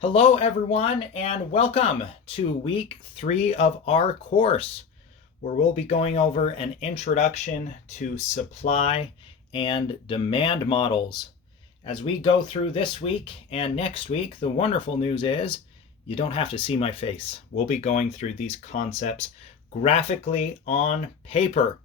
Hello, everyone, and welcome to week 3 of our course, where we'll be going over an introduction to supply and demand models. As we go through this week and next week, the wonderful news is you don't have to see my face. We'll be going through these concepts graphically on paper.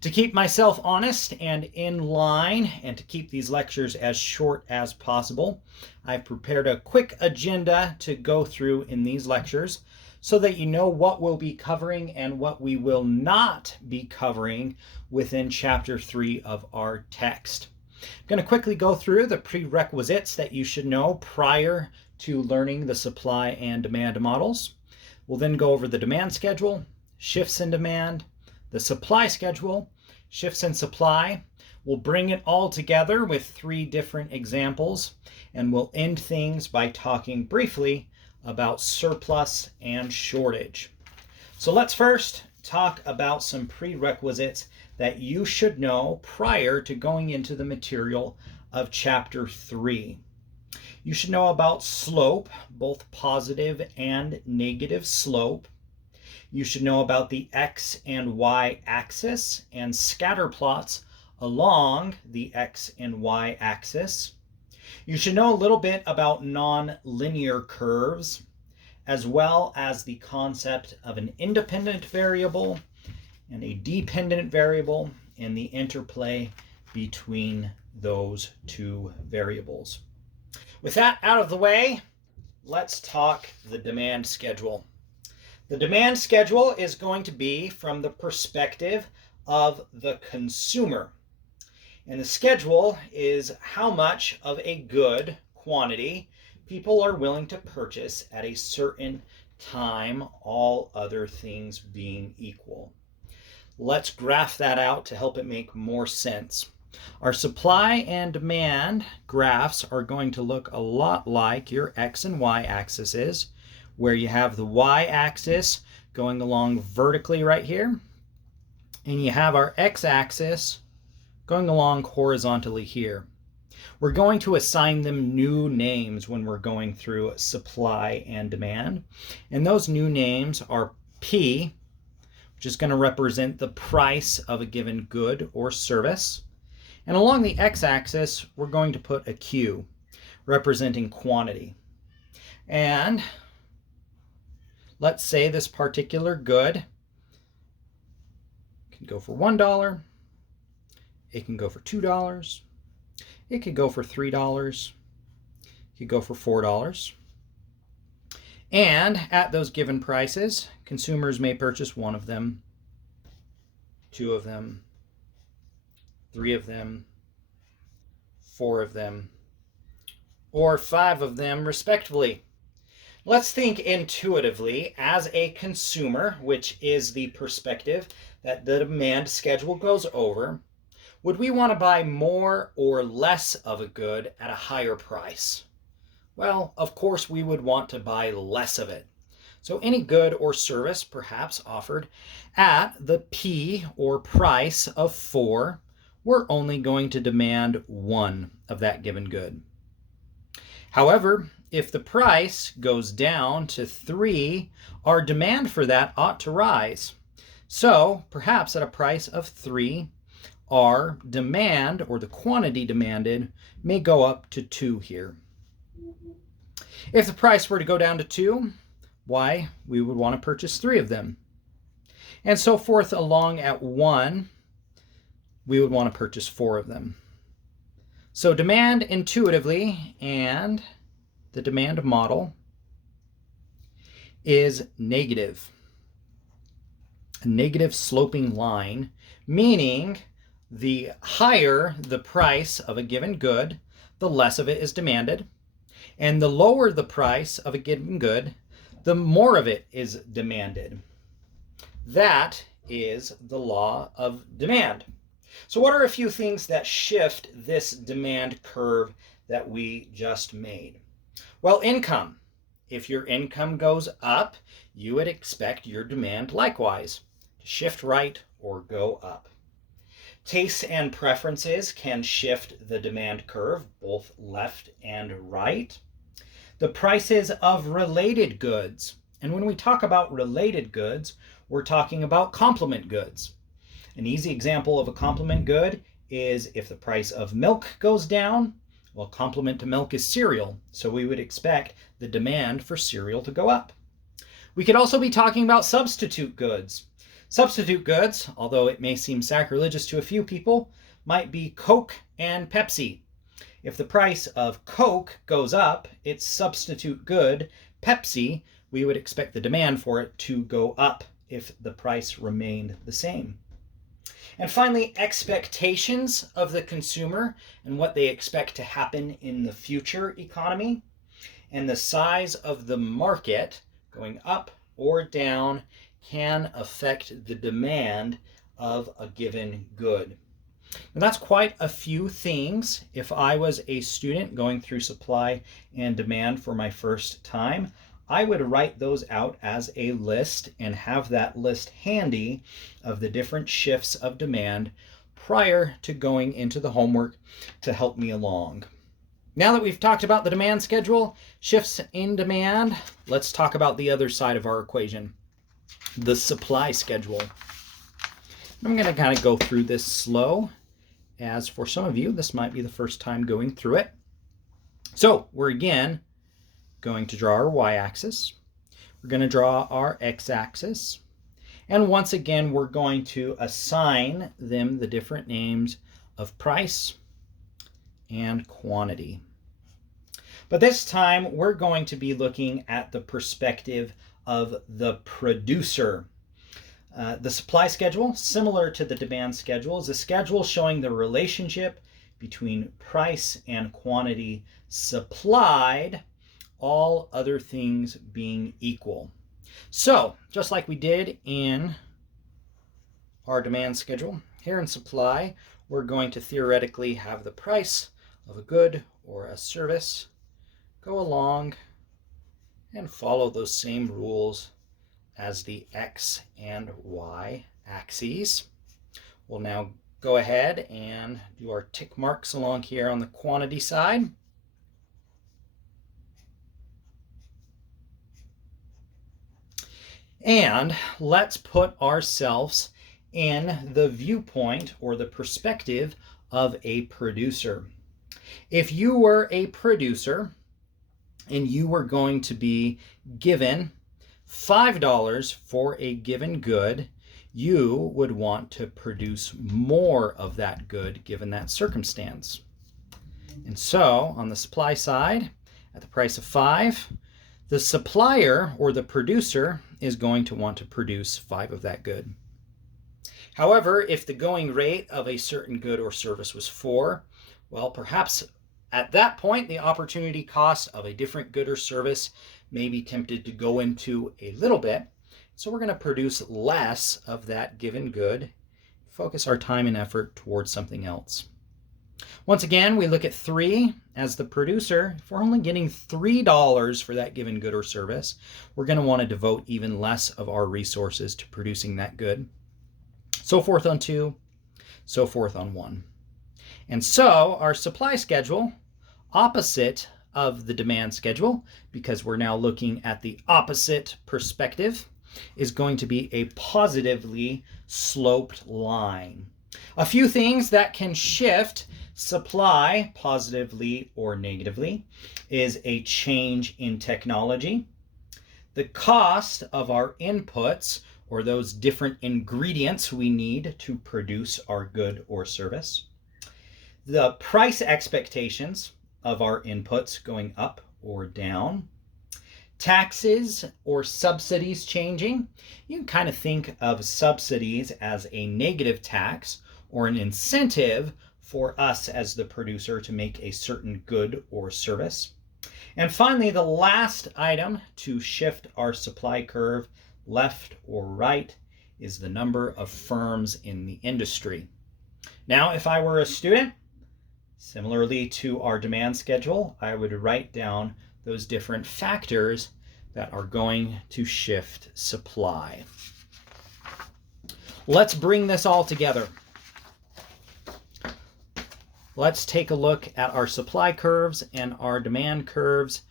To keep myself honest and in line, and to keep these lectures as short as possible, I've prepared a quick agenda to go through in these lectures so that you know what we'll be covering and what we will not be covering within chapter 3 of our text. I'm going to quickly go through the prerequisites that you should know prior to learning the supply and demand models. We'll then go over the demand schedule, shifts in demand, the supply schedule, shifts in supply. We'll bring it all together with 3 different examples, and we'll end things by talking briefly about surplus and shortage. So let's first talk about some prerequisites that you should know prior to going into the material of chapter 3. You should know about slope, both positive and negative slope. You should know about the X and Y axis and scatter plots along the X and Y axis. You should know a little bit about nonlinear curves, as well as the concept of an independent variable and a dependent variable and the interplay between those 2 variables. With that out of the way, let's talk the demand schedule. The demand schedule is going to be from the perspective of the consumer. And the schedule is how much of a good quantity people are willing to purchase at a certain time, all other things being equal. Let's graph that out to help it make more sense. Our supply and demand graphs are going to look a lot like your X and Y axis is, where you have the y-axis going along vertically right here, and you have our x-axis going along horizontally here. We're going to assign them new names when we're going through supply and demand, and those new names are P, which is going to represent the price of a given good or service, and along the x-axis we're going to put a Q, representing quantity. And let's say this particular good can go for $1, it can go for $2, it could go for $3, it could go for $4. And at those given prices, consumers may purchase 1 of them, 2 of them, 3 of them, 4 of them, or 5 of them respectively. Let's think intuitively as a consumer, which is the perspective that the demand schedule goes over. Would we want to buy more or less of a good at a higher price? Well, of course we would want to buy less of it. So any good or service perhaps offered at the P or price of 4, we're only going to demand 1 of that given good. However, if the price goes down to 3, our demand for that ought to rise. So perhaps at a price of 3, our demand, or the quantity demanded, may go up to 2 here. If the price were to go down to 2, why, we would want to purchase 3 of them. And so forth along at 1, we would want to purchase 4 of them. So demand intuitively and the demand model is negative. A negative sloping line, meaning the higher the price of a given good, the less of it is demanded. And the lower the price of a given good, the more of it is demanded. That is the law of demand. So what are a few things that shift this demand curve that we just made? Well, income. If your income goes up, you would expect your demand likewise to shift right or go up. Tastes and preferences can shift the demand curve, both left and right. the prices of related goods. And when we talk about related goods, we're talking about complement goods. An easy example of a complement good is if the price of milk goes down, well, complement to milk is cereal, so we would expect the demand for cereal to go up. We could also be talking about substitute goods. Substitute goods, although it may seem sacrilegious to a few people, might be Coke and Pepsi. If the price of Coke goes up, its substitute good, Pepsi, we would expect the demand for it to go up if the price remained the same. And finally, expectations of the consumer and what they expect to happen in the future economy, and the size of the market going up or down can affect the demand of a given good. And that's quite a few things. If I was a student going through supply and demand for my first time, I would write those out as a list and have that list handy of the different shifts of demand prior to going into the homework to help me along. Now that we've talked about the demand schedule, shifts in demand, let's talk about the other side of our equation, the supply schedule. I'm going to kind of go through this slow, as for some of you, this might be the first time going through it. So we're again going to draw our y-axis. We're going to draw our x-axis. And once again, we're going to assign them the different names of price and quantity. But this time, we're going to be looking at the perspective of the producer. The supply schedule, similar to the demand schedule, is a schedule showing the relationship between price and quantity supplied, all other things being equal. So, just like we did in our demand schedule, here in supply, we're going to theoretically have the price of a good or a service go along and follow those same rules as the x and y axes. We'll now go ahead and do our tick marks along here on the quantity side. And let's put ourselves in the viewpoint or the perspective of a producer. If you were a producer and you were going to be given $5 for a given good, you would want to produce more of that good given that circumstance. And so on the supply side, at the price of 5, the supplier or the producer is going to want to produce 5 of that good. However, if the going rate of a certain good or service was 4, well, perhaps at that point, the opportunity cost of a different good or service may be tempted to go into a little bit. So we're going to produce less of that given good, focus our time and effort towards something else. Once again, we look at 3 as the producer. If we're only getting $3 for that given good or service, we're going to want to devote even less of our resources to producing that good. So forth on 2, so forth on 1. And so our supply schedule, opposite of the demand schedule, because we're now looking at the opposite perspective, is going to be a positively sloped line. A few things that can shift supply positively or negatively is a change in technology, the cost of our inputs or those different ingredients we need to produce our good or service, the price expectations of our inputs going up or down, taxes or subsidies changing. You can kind of think of subsidies as a negative tax or an incentive for us as the producer to make a certain good or service. And finally, the last item to shift our supply curve left or right is the number of firms in the industry. Now, if I were a student, similarly to our demand schedule, I would write down those different factors that are going to shift supply. Let's bring this all together. Let's take a look at our supply curves and our demand curves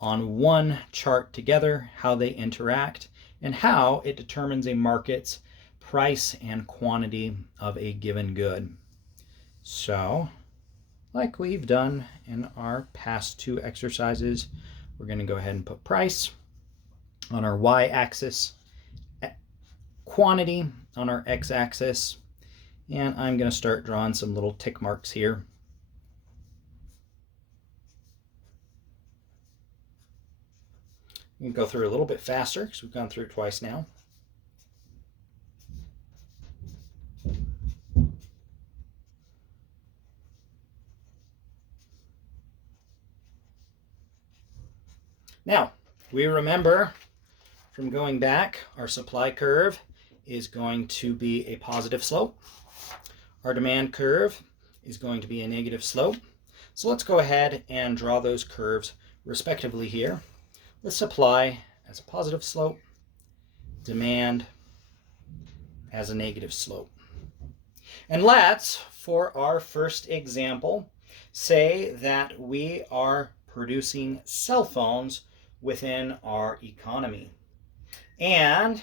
on one chart together, how they interact, and how it determines a market's price and quantity of a given good. So, like we've done in our past two exercises, we're going to go ahead and put price on our y-axis, quantity on our x-axis, and I'm going to start drawing some little tick marks here. We can go through a little bit faster because we've gone through it twice now. Now, we remember from going back, our supply curve is going to be a positive slope. Our demand curve is going to be a negative slope. So let's go ahead and draw those curves respectively here. The supply as a positive slope, demand as a negative slope. And let's, for our first example, say that we are producing cell phones within our economy. And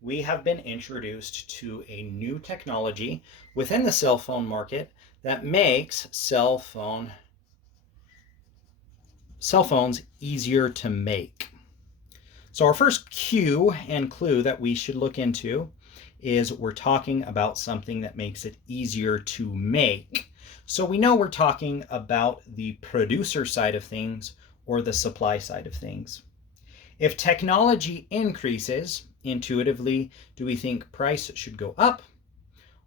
we have been introduced to a new technology within the cell phone market that makes cell phones easier to make. So our first cue and clue that we should look into is we're talking about something that makes it easier to make. So we know we're talking about the producer side of things or the supply side of things. If technology increases, intuitively, do we think price should go up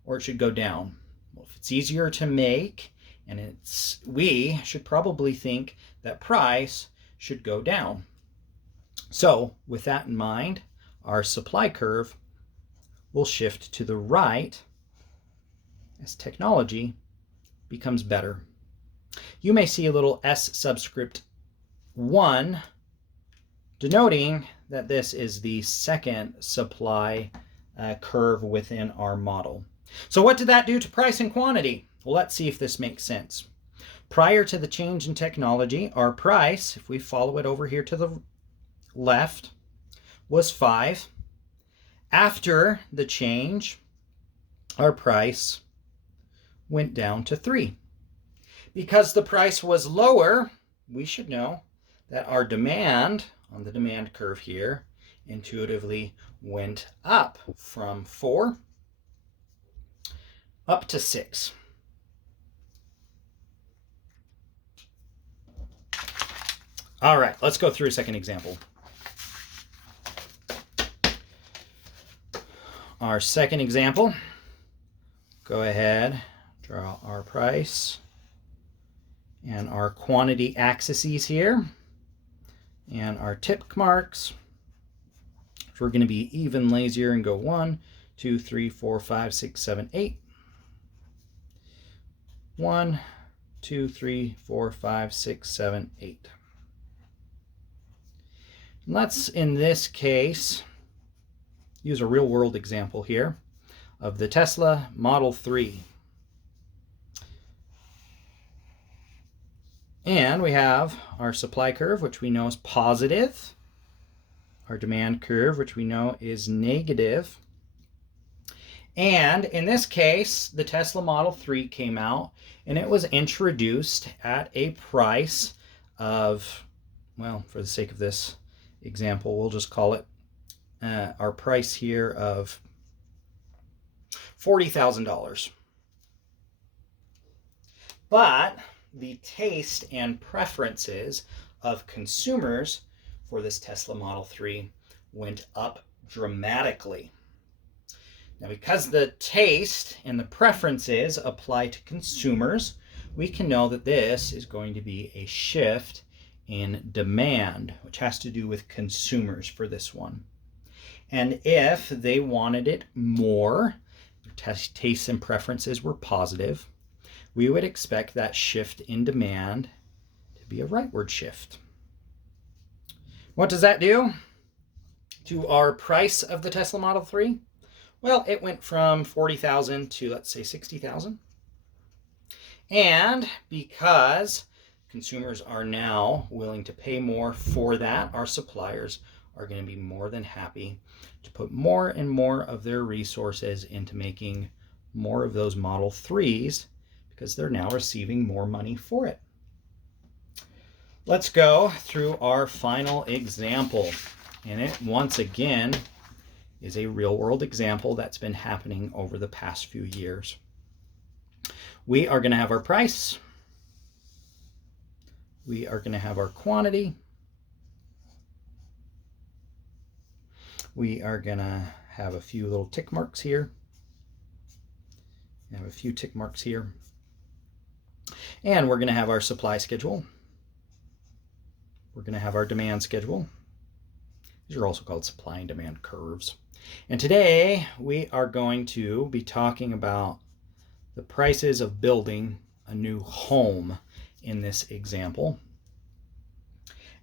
or it should go down? Well, if it's easier to make, and we should probably think that price should go down. So with that in mind, our supply curve will shift to the right as technology becomes better. You may see a little S subscript 1 denoting that this is the second supply curve within our model. So what did that do to price and quantity? Well, let's see if this makes sense. Prior to the change in technology, our price, if we follow it over here to the left, was 5. After the change, our price went down to 3. Because the price was lower, we should know that our demand on the demand curve here intuitively went up from 4 up to 6. All right, let's go through a second example. Our second example, go ahead, draw our price and our quantity axes here and our tick marks. So we're going to be even lazier and go 1, 2, 3, 4, 5, 6, 7, 8. 1, 2, 3, 4, 5, 6, 7, 8. Let's, in this case, use a real-world example here of the Tesla Model 3. And we have our supply curve, which we know is positive. Our demand curve, which we know is negative. And in this case, the Tesla Model 3 came out, and it was introduced at a price of, well, for the sake of this example, we'll just call it our price here of $40,000. But the taste and preferences of consumers for this Tesla Model 3 went up dramatically. Now, because the taste and the preferences apply to consumers, we can know that this is going to be a shift in demand, which has to do with consumers for this one. And if they wanted it more, their tastes and preferences were positive, we would expect that shift in demand to be a rightward shift. What does that do to our price of the Tesla Model 3? Well, it went from 40,000 to, let's say, 60,000. And because Consumers are now willing to pay more for that. Our suppliers are going to be more than happy to put more and more of their resources into making more of those Model 3s because they're now receiving more money for it. Let's go through our final example. And it, once again, is a real-world example that's been happening over the past few years. We are going to have our price. We are going to have our quantity. We are going to have a few little tick marks here. Have a few tick marks here. And we're going to have our supply schedule. We're going to have our demand schedule. These are also called supply and demand curves. And today we are going to be talking about the prices of building a new home in this example.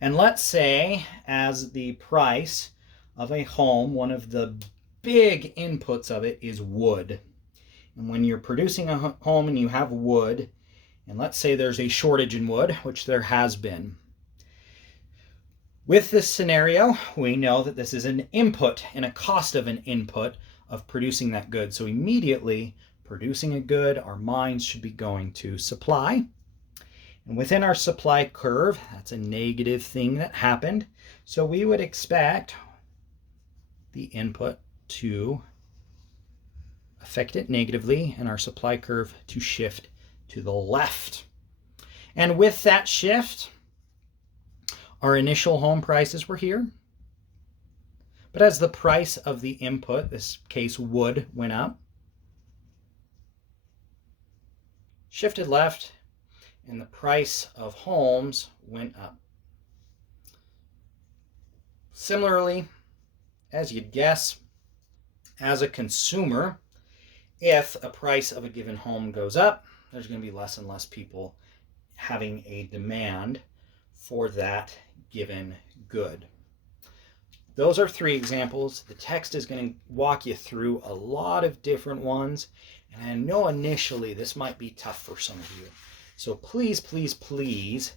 And let's say as the price of a home, one of the big inputs of it is wood. And when you're producing a home and you have wood, and let's say there's a shortage in wood, which there has been. With this scenario, we know that this is an input and a cost of an input of producing that good. So immediately producing a good, our minds should be going to supply. And within our supply curve, that's a negative thing that happened. So we would expect the input to affect it negatively and our supply curve to shift to the left. And with that shift, our initial home prices were here. But as the price of the input, this case wood, went up, shifted left, and the price of homes went up. Similarly, as you'd guess, as a consumer, if a price of a given home goes up, there's going to be less and less people having a demand for that given good. Those are 3 examples. The text is going to walk you through a lot of different ones. And I know initially this might be tough for some of you. So please, please, please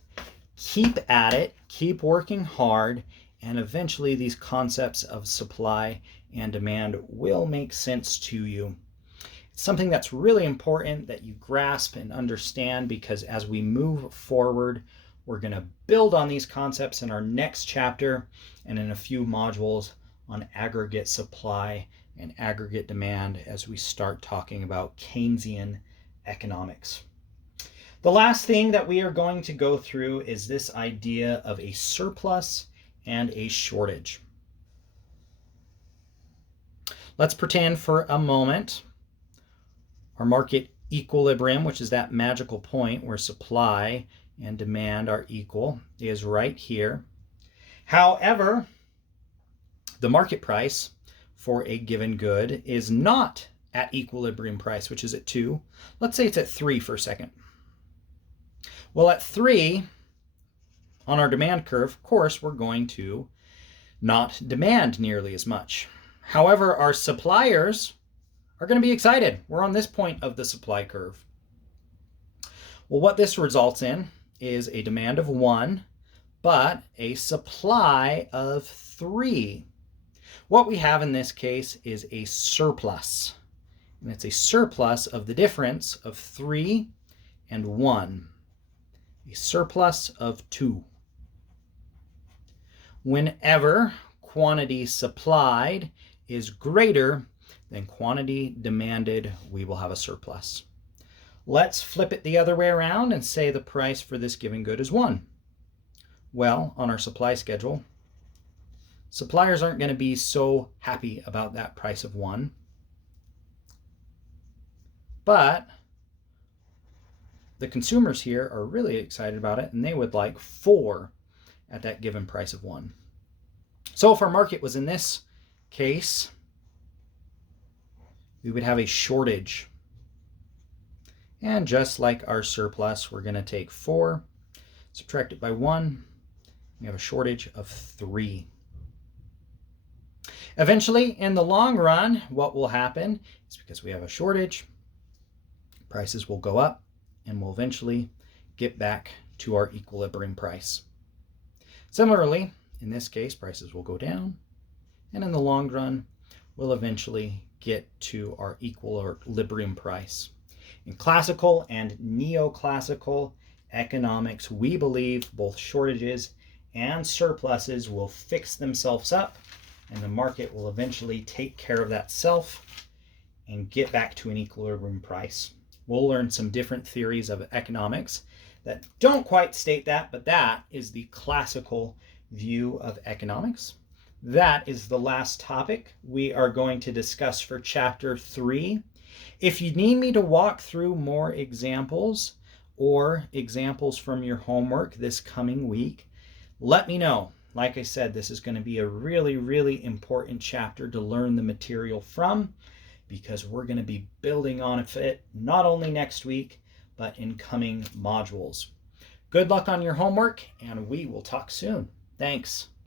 keep at it, keep working hard, and eventually these concepts of supply and demand will make sense to you. It's something that's really important that you grasp and understand, because as we move forward, we're going to build on these concepts in our next chapter and in a few modules on aggregate supply and aggregate demand as we start talking about Keynesian economics. The last thing that we are going to go through is this idea of a surplus and a shortage. Let's pretend for a moment our market equilibrium, which is that magical point where supply and demand are equal, is right here. However, the market price for a given good is not at equilibrium price, which is at 2. Let's say it's at 3 for a second. Well, at 3, on our demand curve, of course, we're going to not demand nearly as much. However, our suppliers are going to be excited. We're on this point of the supply curve. Well, what this results in is a demand of 1, but a supply of 3. What we have in this case is a surplus. And it's a surplus of the difference of 3 and 1. A surplus of 2. Whenever quantity supplied is greater than quantity demanded, we will have a surplus. Let's flip it the other way around and say the price for this given good is 1. Well, on our supply schedule, suppliers aren't going to be so happy about that price of 1. But the consumers here are really excited about it, and they would like 4 at that given price of 1. So if our market was in this case, we would have a shortage. And just like our surplus, we're going to take 4, subtract it by 1. We have a shortage of 3. Eventually, in the long run, what will happen is because we have a shortage, prices will go up and we'll eventually get back to our equilibrium price. Similarly, in this case, prices will go down, and in the long run, we'll eventually get to our equilibrium price. In classical and neoclassical economics, we believe both shortages and surpluses will fix themselves up, and the market will eventually take care of that self and get back to an equilibrium price. We'll learn some different theories of economics that don't quite state that, but that is the classical view of economics. That is the last topic we are going to discuss for chapter 3. If you need me to walk through more examples or examples from your homework this coming week, let me know. Like I said, this is going to be a really, really important chapter to learn the material from, because we're going to be building on it not only next week, but in coming modules. Good luck on your homework, and we will talk soon. Thanks.